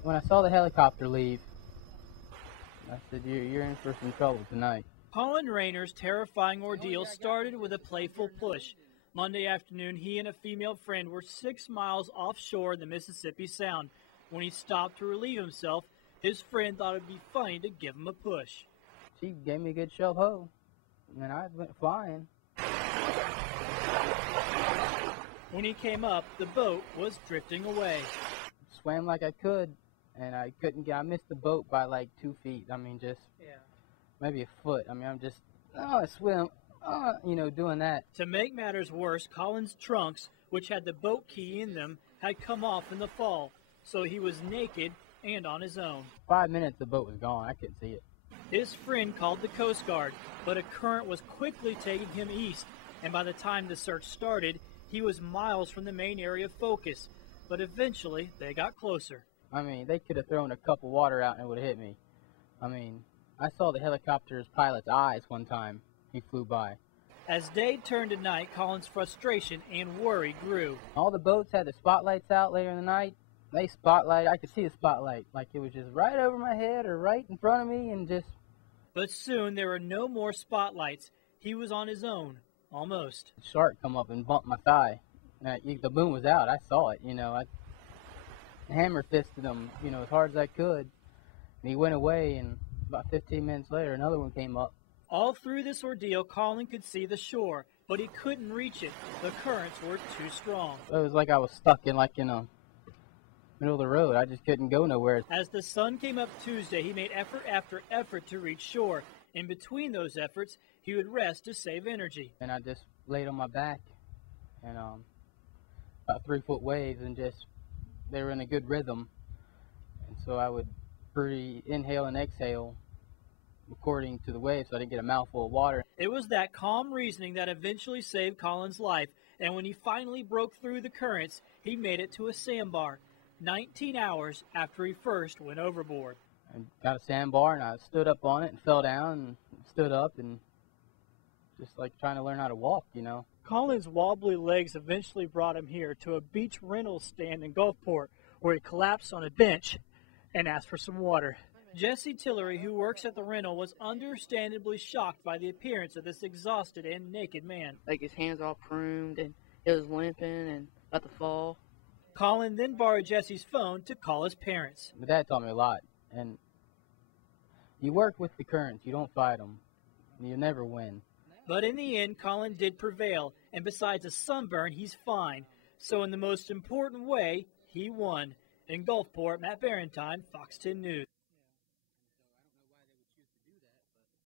When I saw the helicopter leave, I said, you're in for some trouble tonight. Colin Rayner's terrifying ordeal started with a playful push. Monday afternoon, he and a female friend were 6 miles offshore in the Mississippi Sound. When he stopped to relieve himself, his friend thought it'd be funny to give him a push. She gave me a good shove ho, and I went flying. When he came up, the boat was drifting away. Swam like I could, and I couldn't get. I missed the boat by like 2 feet. I mean, just maybe a foot. I mean, I'm just I swim, doing that. To make matters worse, Colin's trunks, which had the boat key in them, had come off in the fall, so he was naked and on his own. 5 minutes, the boat was gone. I couldn't see it. His friend called the Coast Guard, but a current was quickly taking him east, and by the time the search started, he was miles from the main area of focus. But eventually, they got closer. I mean, they could have thrown a cup of water out and it would have hit me. I mean, I saw the helicopter's pilot's eyes one time. He flew by. As day turned to night, Colin's frustration and worry grew. All the boats had the spotlights out later in the night. I could see the spotlight, like it was just right over my head or right in front of me, and just... But soon there were no more spotlights. He was on his own, almost. The shark come up and bumped my thigh. The boom was out. I saw it, I hammer fisted him, as hard as I could. And he went away, and about 15 minutes later, another one came up. All through this ordeal, Colin could see the shore, but he couldn't reach it. The currents were too strong. It was like I was stuck in middle of the road. I just couldn't go nowhere. As the sun came up Tuesday, he made effort after effort to reach shore. In between those efforts, he would rest to save energy. And I just laid on my back, and about 3-foot waves, and they were in a good rhythm. And so I would inhale and exhale according to the waves, so I didn't get a mouthful of water. It was that calm reasoning that eventually saved Colin's life, and when he finally broke through the currents, he made it to a sandbar, 19 hours after he first went overboard. I got a sandbar, and I stood up on it and fell down and stood up, and just like trying to learn how to walk, Colin's wobbly legs eventually brought him here to a beach rental stand in Gulfport, where he collapsed on a bench and asked for some water. Jesse Tillery, who works at the rental, was understandably shocked by the appearance of this exhausted and naked man. Like his hands all pruned, and he was limping and about to fall. Colin then borrowed Jesse's phone to call his parents. My dad taught me a lot, and you work with the currents. You don't fight them. You never win. But in the end, Colin did prevail, and besides a sunburn, he's fine. So in the most important way, he won. In Gulfport, Matt Barentine, Fox 10 News.